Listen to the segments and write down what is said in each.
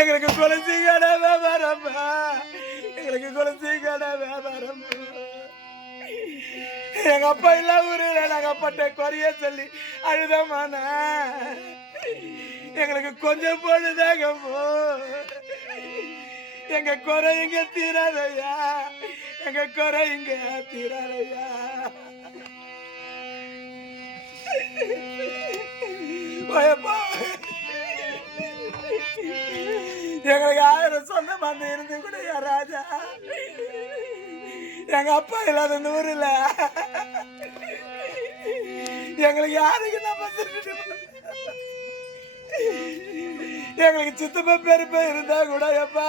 எங்களுக்கு குலசி கடை வியாபாரம்மா. எங்களுக்கு குலசி கடை வியாபாரம் எங்க அப்பா இல்ல ஊரில் நாங்க அப்பாட்ட குறைய சொல்லி அழுதமான எங்களுக்கு கொஞ்சம் பொழுதாக போ. எங்க குறை இங்க தீராதையா எங்க குறை இங்க தீராதையா பயப்பா எங்களுக்கு ஆயிரம் சொந்த பந்தம் இருந்து கூட ராஜா. எங்க அப்பா இல்லாத இந்த ஊர்ல. எங்களுக்கு யாருக்கு நம்ம எங்களுக்கு சித்தப்பா பெருப்பா இருந்தா கூட எப்பா.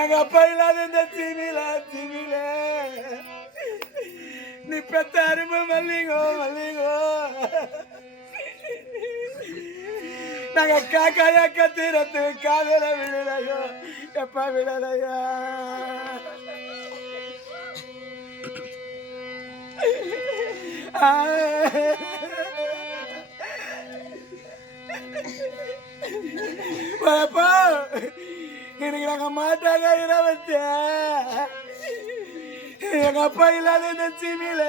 எங்க அப்பா இல்லாத இந்த திமில திமில நீ பெத்த அருமை மல்லிங்கோ மல்லிகோ. நாங்க காக்காயா கத்திரத்து காதல விழலையோ எப்ப விழலையா பாப்பா இன்னைக்கு நாங்க மாட்டாங்க இருபத்தி எங்க அப்பா இல்லாத இந்த சிமில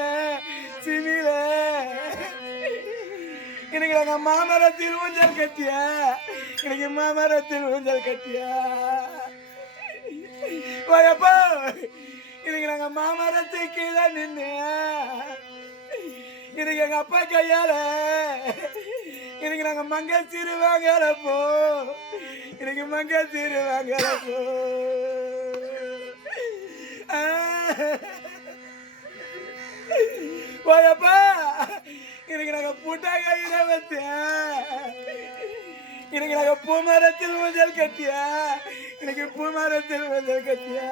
சிமில. இன்னைக்கு நாங்க மாமரத்தில் ஊஞ்சல் கட்டியா? இன்னைக்கு மாமரத்தில் ஊஞ்சல் கட்டியா? ஓயப்பா இன்னைக்கு நாங்க மாமரத்துக்கு கீழே நின்று இன்னைக்கு எங்க அப்பா கையால இன்னைக்கு நாங்க மங்க சீரு வாங்கலப்போ இன்னைக்கு மங்க சீரு வாங்கலப்போ ஓயப்பா எனக்கு நாங்க பூட்டாங்க இருபத்தி எனக்கு நாங்க பூமரத்தில் ஊஞ்சல் கட்டியா. எனக்கு பூமரத்தில் ஊஞ்சல் கட்டியா.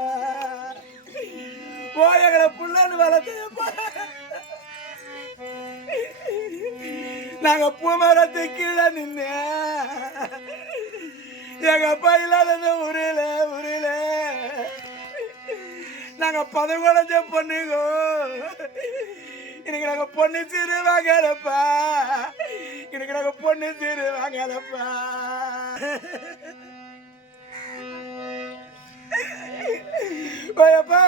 ஓ எங்களை புள்ளன்னு வளர்த்தையப்பா நாங்க பூமரத்துக்கு கீழே நின்று எங்க அப்பா இல்லாத உரியல உரியல நாங்க பதகுடைஞ்ச பொண்ணுங்கோ. இன்னைக்கு நாங்க பொண்ணு சீரு வாங்கலப்பா எனக்கு நாங்க பொண்ணு சீரு வாங்கலப்பா ஓயப்பா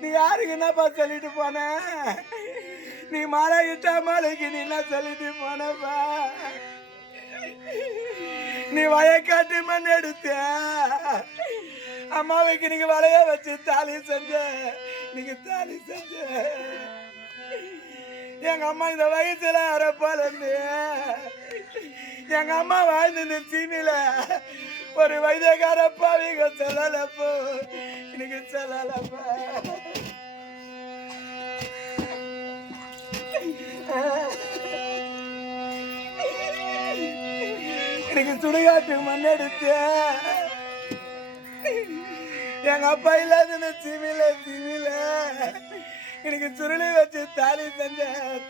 நீ யாருக்கு என்னப்பா சொல்லிட்டு போன? நீ மாலை இட்டா மாலைக்கு நீ என்ன சொல்லிட்டு போனப்பா? நீ வயக்காட்டு மண் எடுத்த. அம்மாவுக்கு நீங்க வளைய வச்சு தாலி செஞ்ச. நீங்க தாலி செஞ்ச. எங்க அம்மா இந்த வயசுல அரைப்பாலந்து எங்க அம்மா வாழ்ந்து இந்த சீனில. ஒரு வைத்தியக்காரப்பா நீங்க சொல்லலப்போ. இன்னைக்கு சொல்லலப்பா. இன்னைக்கு சுடுகாட்டு மண் எங்க அப்பா இல்லாத சிமில சிமில இன்னைக்கு சுருளி வச்சு தாலி செஞ்ச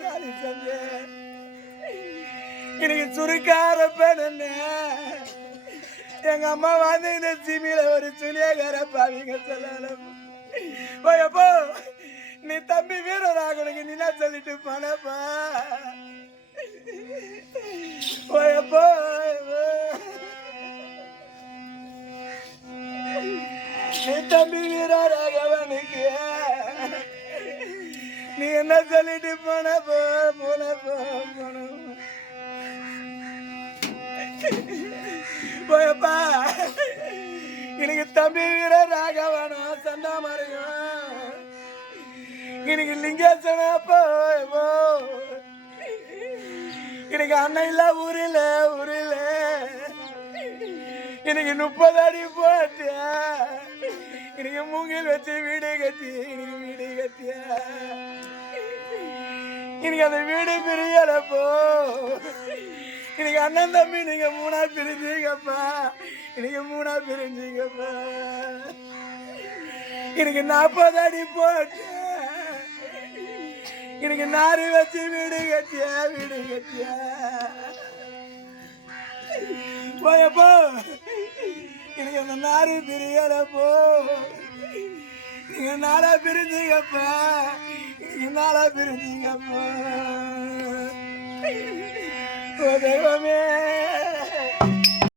தாலி செஞ்ச. இன்னைக்கு சுருக்கார பெண்ணு. எங்க அம்மா வந்து இந்த சிமியில ஒரு சுனியகார பாவிங்க சொல்லலாம். ஓயப்போ நீ தம்பி வீரராகனுக்கு நீ என்ன சொல்லிட்டு போனப்பா. ஓயப்போ நீ தம்பி வீரராகவனுக்கு நீ என்ன சொல்லிட்டு போனப்போ போ போன போயப்பா. இன்னைக்கு தம்பி வீர ராகவனும் சந்தாமரையும் இன்னைக்கு லிங்கேசனா போயப்போ எனக்கு அண்ணன் இல்ல ஊரில் ஊரில். எனக்கு முப்பது அடி போட்டு. இன்னைக்கு மூங்கில் வச்சு வீடு கட்டி இன்னைக்கு வீடு கட்டியா? இன்னைக்கு அந்த வீடு பிரியலப்போ இன்னைக்கு அண்ணன் தம்பி நீங்க மூணா பிரிஞ்சீங்கப்பா. இன்னைக்கு மூணா பிரிஞ்சீங்கப்பா. இன்னைக்கு நாற்பது அடி போட்டு. இன்னைக்கு நாரி வச்சு வீடு கட்டிய வீடு கட்டிய. போயப்போ. எனக்கு அந்த நாறு பிரியலப்போ நீங்க நாளா பிரிஞ்சீங்கப்ப நீங்க நாளா பிரிஞ்சீங்கப்ப தெய்வமே.